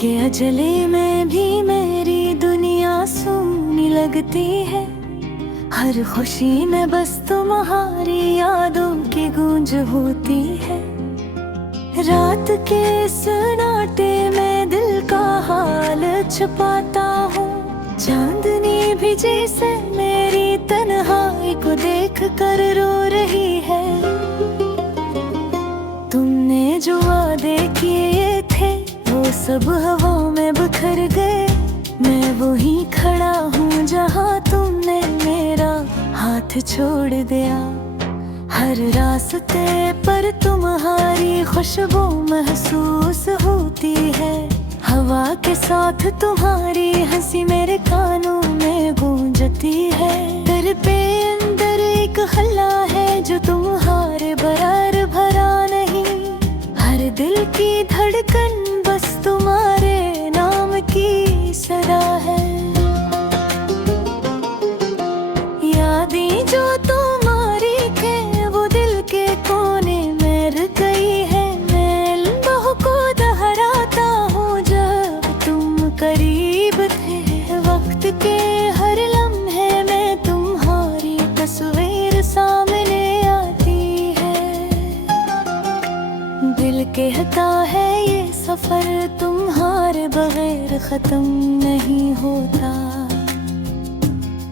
के अजले में भी मेरी दुनिया सूनी लगती है। हर खुशी में बस तुम्हारी यादों की गूंज होती है। रात के सन्नाटे में दिल का हाल छुपाता हूँ। चांदनी भी जैसे मेरी तन्हाई को देख कर रो रही है। तुमने जो वादे किए थे वो सब हवाओं में बिखर गए। मैं वहीं खड़ा हूँ जहाँ तुमने मेरा हाथ छोड़ दिया। हर रास्ते पर तुम्हारी खुशबू महसूस होती है। हवा के साथ तुम्हारी हंसी मेरे कानों में गूंजती है। दिल पे अंदर एक हल्ला है जो तुम्हारे बराबर भरा नहीं। हर दिल की धड़कन बस तुम्हारे नाम की सदा है। यादें जो तुम्हारी थे वो दिल के कोने में रह गई है। मैं लम्हों को दोहराता हूँ जब तुम करीब थे। वक्त के हर लम्हे में तुम्हारी तस्वीर सामने आती है। दिल कहता है ये सफर तुम्हारे बगैर खत्म नहीं होता।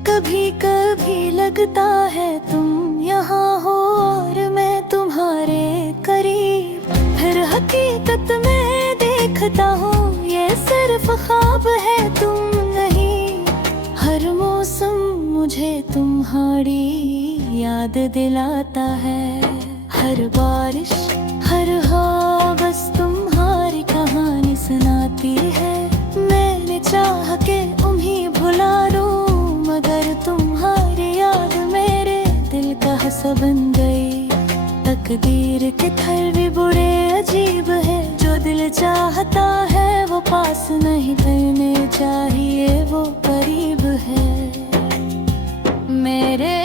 कभी कभी लगता है तुम यहाँ हो और मैं तुम्हारे करीब। फिर हकीकत में देखता हूँ ये सिर्फ ख्वाब है तुम नहीं। हर मौसम मुझे तुम्हारी याद दिलाता है। हर बारिश हर हवा बस तुम्हारी कहानी सुनाती है। मैंने चाह के उन्हें भुला दूं मगर तुम्हारी याद मेरे दिल का हिस्सा बन गई। तकदीर के थर भी बुरे अजीब है। जो दिल चाहता है वो पास नहीं करने चाहिए वो करीब है। मेरे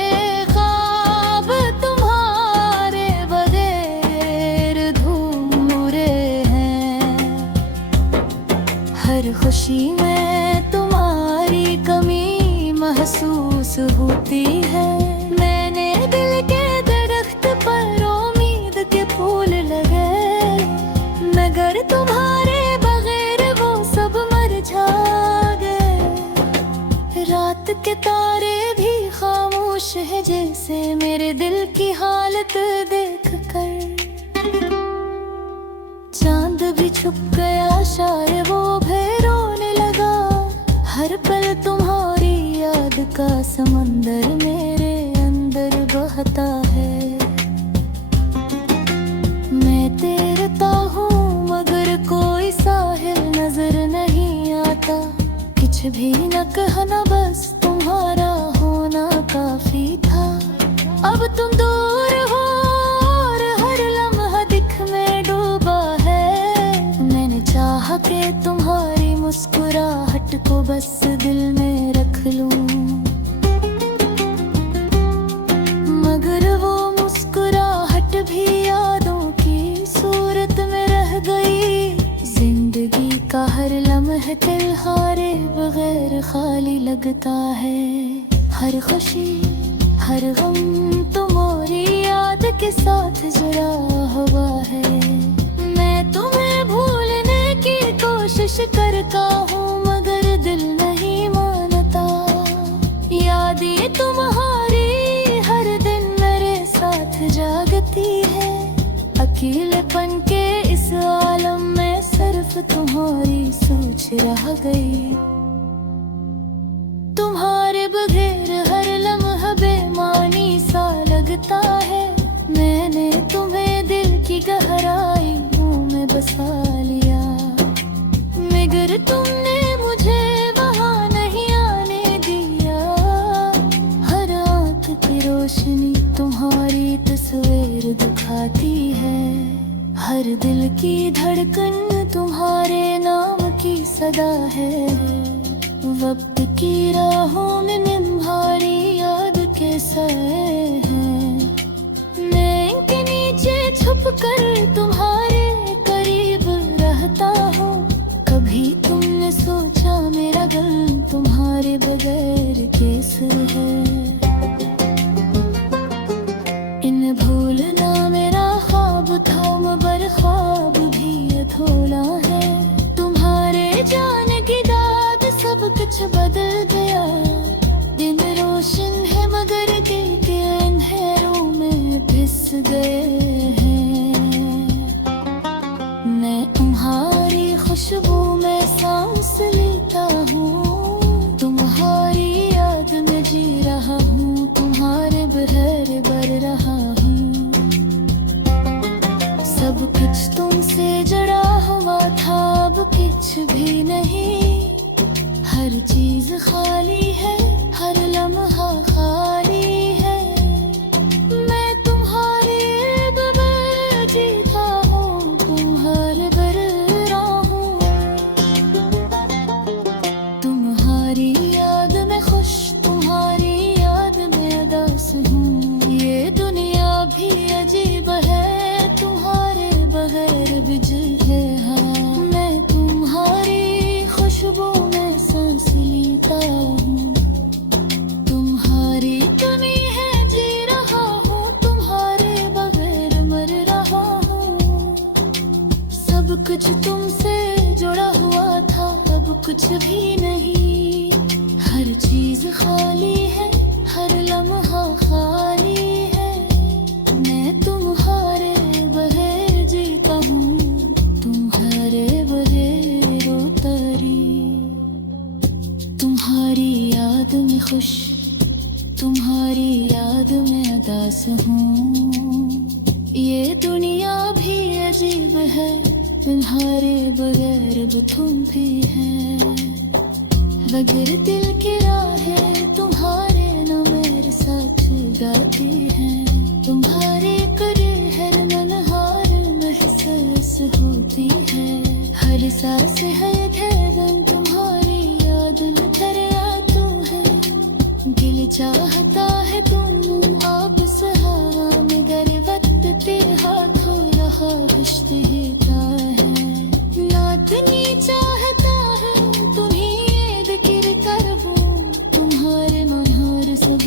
ख्वाब तुम्हारे बगैर अधूरे हैं। हर खुशी में तुम्हारी कमी महसूस होती है। मैंने दिल के दरख्त पर उम्मीद के फूल लगाए मगर तुम्हारे बगैर वो सब मुरझा गए। रात के तारे भी खामोश है जैसे मेरे दिल की हालत देख कर। चांद भी छुप गया शायद वो भी रोने लगा। हर पल तुम्हारी याद का समंदर मेरे अंदर बहता है। मैं तैरता हूँ मगर कोई साहिल नजर नहीं आता। कुछ भी न कहना बस तुम्हारा होना काफी था। अब तुम दूर हो और हर लम्हा दिख में डूबा है। मैंने चाहा कि तुम्हारी मुस्कुराहट को बस दिल में रख लूं मगर वो मुस्कुराहट भी यादों की सूरत में रह गई। जिंदगी का हर लम्हा तुम्हारे बगैर खाली लगता है। हर खुशी हर गम तुम्हारी याद के साथ जुड़ा हुआ है। मैं तुम्हें भूलने की कोशिश करता हूँ मगर दिल नहीं मानता। यादें तुम्हारी हर दिन मेरे साथ जागती है। अकेलेपन के इस आलम में सिर्फ तुम्हारी सोच रह गई। तुम्हारे बगैर हर लम्हा बेमानी सा लगता है। मैंने तुम्हें दिल की गहराइयों में बसा लिया मगर तुमने मुझे वहाँ नहीं आने दिया। हर आँख की रोशनी तुम्हारी तस्वीर दिखाती है। हर दिल की धड़कन तुम्हारे नाम की सदा है। वक्त की राहों में तुम्हारी याद के साए हैं। मैं इनके नीचे छुप कर तुम्हारे करीब रहता हूँ। कभी कभी तुमने सोचा मेरा दिल तुम्हारे बगैर कैसे है? इन भूलना मेरा ख्वाब था मगर ख्वाब भी अधूरा है। तुम्हारे जाने की दाद सब कुछ बदल गया। दिन रोशन है मगर दिल के अंधेरों में पिस गए हैं। मैं तुम्हारी खुशबू में सांस लेता हूँ, तुम्हारी याद में जी रहा हूँ, तुम्हारे बहर बर रहा हूँ। सब कुछ तुमसे जड़ा हुआ था अब कुछ भी नहीं। हर चीज खाली है, हर लम्हा खाली है। मैं तुम्हारे बगैर जीता हूँ, तुम्हारे बगैर हूँ। तुम्हारी याद में खुश, तुम्हारी याद में उदास हूँ। ये दुनिया भी अजीब है, तुम्हारे बगैर बिजल है। हाँ, मैं तुम्हारी खुशबू में सांस लेता हूँ, तुम्हारी कमी है जी रहा हूँ, तुम्हारे बगैर मर रहा हूँ। सब कुछ तुमसे जुड़ा हुआ था अब कुछ भी नहीं। हर चीज खाली है, हर लम्हा खाली है। मैं तुम्हारे बगैर जीता हूँ, तुम्हारे बगैर रोता रही। तुम्हारी याद में खुश, तुम्हारी याद में उदास हूँ। ये दुनिया भी अजीब है, तुम्हारे बगैर भी तुम भी है। बगैर दिल के राहें तुम्हारे न मेरे साथ गाती हैं। तुम्हारे करे हर मनहार महसूस होती है। हर सांस है धड़कन तुम्हारी याद में ठहरा तू है। दिल चाहता है तुम आप सहा में गर वक्त तेरे हाथों रहा रिश्तेता है। नातनी चाहता है तुम्हें जिक्र करबूं, तुम्हारे मनहार सब